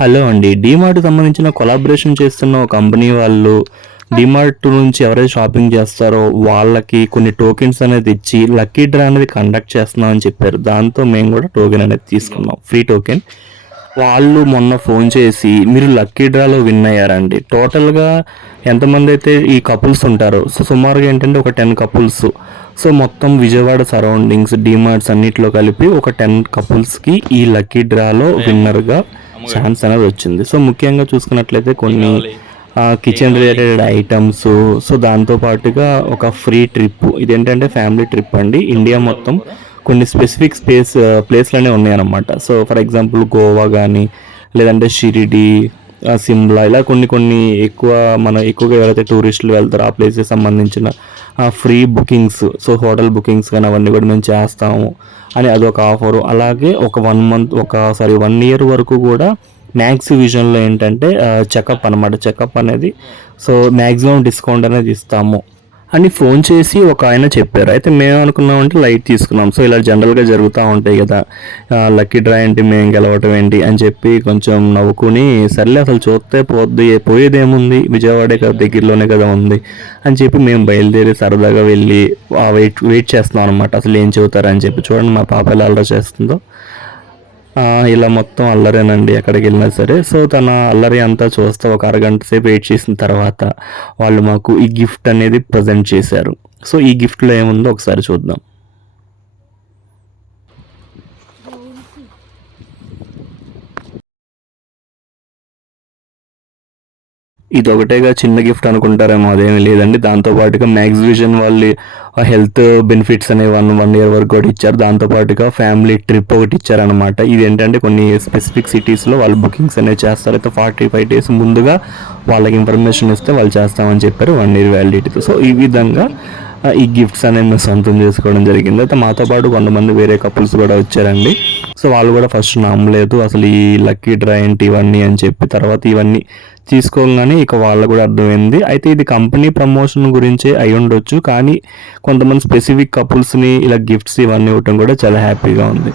Hello అండి. డీమార్ట్ సంబంధించిన collaboration చేస్తున్న ఒక కంపెనీ వాళ్ళు డీమార్ట్ నుంచి ఎవరైతే షాపింగ్ చేస్తారో వాళ్ళకి కొన్ని టోకెన్స్ అనేది ఇచ్చి లక్కీ డ్రా అనేది కండక్ట్ చేస్తున్నాం అని చెప్పారు. దాంతో మేము కూడా టోకెన్ అనేది తీసుకున్నాం. ఫ్రీ టోకెన్ వాళ్ళు మొన్న ఫోన్ చేసి మీరు లక్కీ డ్రాలో విన్ అయ్యారండి. టోటల్గా ఎంతమంది అయితే ఈ కపుల్స్ ఉంటారో సో సుమారుగా ఏంటంటే ఒక టెన్ కపుల్స్ సో మొత్తం విజయవాడ సరౌండింగ్స్ డిమార్ట్స్ అన్నిట్లో కలిపి ఒక టెన్ కపుల్స్కి ఈ లక్కీ డ్రాలో విన్నర్గా ఛాన్స్ అనేది వచ్చింది. సో ముఖ్యంగా చూసుకున్నట్లయితే కొన్ని కిచెన్ రిలేటెడ్ ఐటమ్స్ సో దాంతో పాటుగా ఒక ఫ్రీ ట్రిప్ ఇదేంటంటే ఫ్యామిలీ ట్రిప్ అండి. ఇండియా మొత్తం కొన్ని స్పెసిఫిక్ స్పేస్ ప్లేస్లోనే ఉన్నాయన్నమాట. సో ఫర్ ఎగ్జాంపుల్ గోవా కానీ లేదంటే షిరిడి సిమ్లా ఇలా కొన్ని కొన్ని ఎక్కువ మన ఎక్కువగా ఎవరైతే టూరిస్టులు వెళ్తారో ఆ ప్లేసెస్ సంబంధించిన free bookings so hotel bookings కానీ అవన్నీ కూడా మేము చేస్తాము అని అదొక ఆఫర్ అలాగే ఒక వన్ మంత్ ఒక సారీ వన్ ఇయర్ వరకు కూడా మ్యాక్స్ విజన్లో ఏంటంటే చెకప్ అనమాట చెకప్ అనేది సో మ్యాక్సిమం డిస్కౌంట్ అనేది ఇస్తాము. అని ఫోన్ చేసి ఒక ఆయన చెప్పారు. అయితే మేము అనుకున్నామంటే లైట్ తీసుకున్నాం. సో ఇలా జనరల్గా జరుగుతూ ఉంటాయి కదా. లక్కీ డ్రా ఏంటి మేము గెలవటం ఏంటి అని చెప్పి కొంచెం నవ్వుకుని సర్లే అసలు చూస్తే పోద్ది పోయేదేముంది? విజయవాడే కదా దగ్గరలోనే కదా ఉంది అని చెప్పి మేము బయలుదేరి సరదాగా వెళ్ళి వెయిట్ వెయిట్ చేస్తున్నాం అనమాట అసలు ఏం చెబుతారని చెప్పి చూడండి మా పాప ఎలా అలా చేస్తుందో. ఇలా మొత్తం అల్లరేనండి ఎక్కడికి వెళ్ళినా సరే. సో తన అల్లరి అంతా చూస్తే ఒక అరగంట సేపు వెయిట్ చేసిన తర్వాత వాళ్ళు మాకు ఈ గిఫ్ట్ అనేది ప్రజెంట్ చేశారు. సో ఈ గిఫ్ట్లో ఏముందో ఒకసారి చూద్దాం. ఇది ఒకటేగా చిన్న గిఫ్ట్ అనుకుంటారేమో అదేమీ లేదండి. దాంతో పాటుగా మ్యాక్స్ విజన్ వాళ్ళు హెల్త్ బెనిఫిట్స్ అనేవి వన్ వన్ ఇయర్ వరకు కూడా ఇచ్చారు. దాంతోపాటుగా ఫ్యామిలీ ట్రిప్ ఒకటి ఇచ్చారనమాట ఇది ఏంటంటే కొన్ని స్పెసిఫిక్ సిటీస్లో వాళ్ళు బుకింగ్స్ అనేవి చేస్తారు. అయితే ఫార్టీ ఫైవ్ డేస్ ముందుగా వాళ్ళకి ఇన్ఫర్మేషన్ ఇస్తే వాళ్ళు చేస్తామని చెప్పారు వన్ ఇయర్ వ్యాలిడిటీతో సో ఈ విధంగా ఈ గిఫ్ట్స్ అనేవి మేము సొంతం చేసుకోవడం జరిగింది. అయితే మాతో పాటు కొంతమంది వేరే కపుల్స్ కూడా వచ్చారండి. సో వాళ్ళు కూడా ఫస్ట్ నమ్మలేదు. అసలు ఈ లక్కీ డ్రా ఏంటి ఇవన్నీ అని చెప్పి. తర్వాత ఇవన్నీ తీసుకోవాలని ఇక వాళ్ళకు కూడా అర్థమైంది. అయితే ఇది కంపెనీ ప్రమోషన్ గురించే అయి ఉండొచ్చు. కానీ కొంతమంది స్పెసిఫిక్ కపుల్స్ని ఇలా గిఫ్ట్స్ ఇవన్నీ ఇవ్వటం కూడా చాలా హ్యాపీగా ఉంది.